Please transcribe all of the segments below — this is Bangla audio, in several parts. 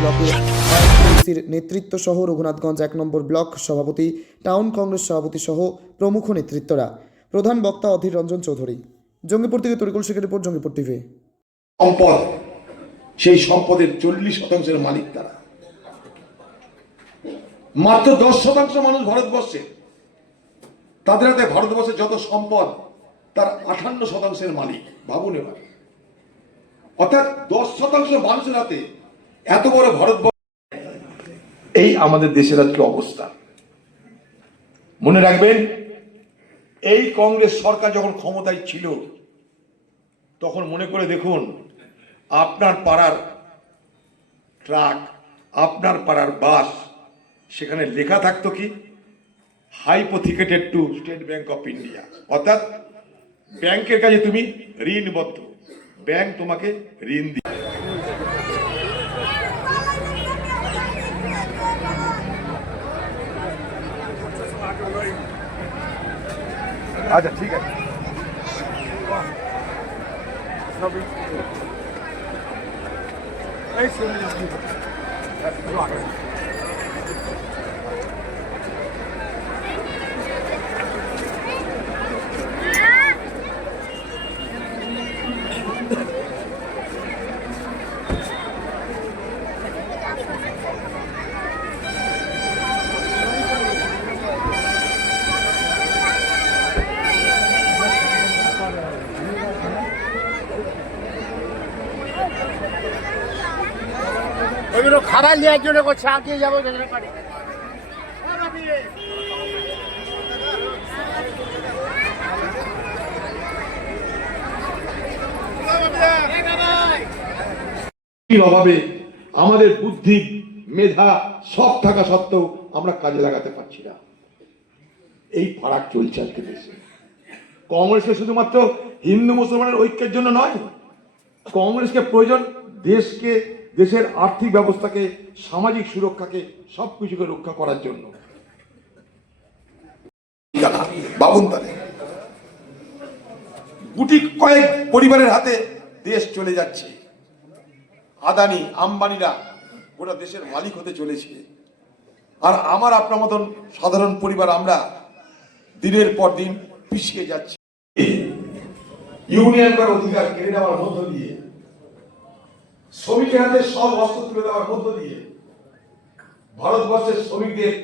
ব্লকের আইএনটিইউসির নেতৃত্ব সহ রঘুনাথগঞ্জ 1 নম্বর ব্লক সভাপতি, টাউন কংগ্রেস সভাপতি সহ প্রমুখ নেতৃত্বরা। প্রধান বক্তা অধীর রঞ্জন চৌধুরী। জঙ্গিপুর থেকে তরিকুল শেখের রিপোর্ট, জঙ্গিপুর টিভি। সম্পদ, সেই সম্পদের 40% মালিক তারা। মাত্র 10% মানুষ ভারতবর্ষে, তাদের হাতে ভারতবর্ষের যত সম্পদ তার 58% মালিক। ভাবুন এবার, অর্থাৎ 10% মানুষের হাতে এত বড় ভারতবর্ষ। এই আমাদের দেশের আজকে অবস্থা। মনে রাখবেন, এই কংগ্রেস সরকার যখন ক্ষমতায় ছিল তখন মনে করে দেখুন, আপনার পাড়ার ট্রাক, আপনার পাড়ার বাস, সেখানে লেখা থাকতো কি, hypothecated to State Bank of India, অর্থাৎ ব্যাংকের কাছে তুমি ঋণবদ্ধ, ব্যাংক তোমাকে ঋণ দিবে। আচ্ছা, ঠিক আছে। ওইগুলো খাবার নেওয়ার জন্য চা খেয়ে যাবো। অভাবে আমাদের বুদ্ধি, মেধা সব থাকা সত্ত্বেও আমরা কাজে লাগাতে পারছি না। এই ফারাক চলছে আজকে দেশে। কংগ্রেসকে শুধুমাত্র হিন্দু মুসলমানের ঐক্যের জন্য নয়, কংগ্রেসকে প্রয়োজন দেশকে, দেশের আর্থিক ব্যবস্থাকে, সামাজিক সুরক্ষাকে, সবকিছুকে রক্ষা করার জন্য। ভাবুন তাহলে, গুটি কয়েক পরিবারের হাতে দেশ চলে যাচ্ছে। আদানি, আম্বানিরা গোটা দেশের মালিক হতে চলেছে, আর আমার আপনার মতন সাধারণ পরিবার আমরা দিনের পর দিন পিছিয়ে যাচ্ছি। ইউনিয়ন করার অধিকার কেড়ে নেওয়ার মধ্য দিয়ে, শ্রমিকের হাতে সব অস্ত্র তুলে দেওয়ার মধ্য দিয়ে ভারতবর্ষের শ্রমিকদের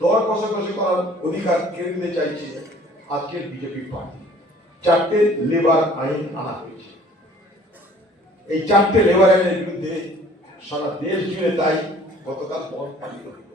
দর কষাকষি করার অধিকার কেড়ে নিতে চাইছে আজকের বিজেপি পার্টি। 4টে লেবার আইন আনা হয়েছে। এই 4টে লেবার আইনের বিরুদ্ধে সারা দেশ জুড়ে তাই গতকাল বন্ধ পালিত হয়েছে।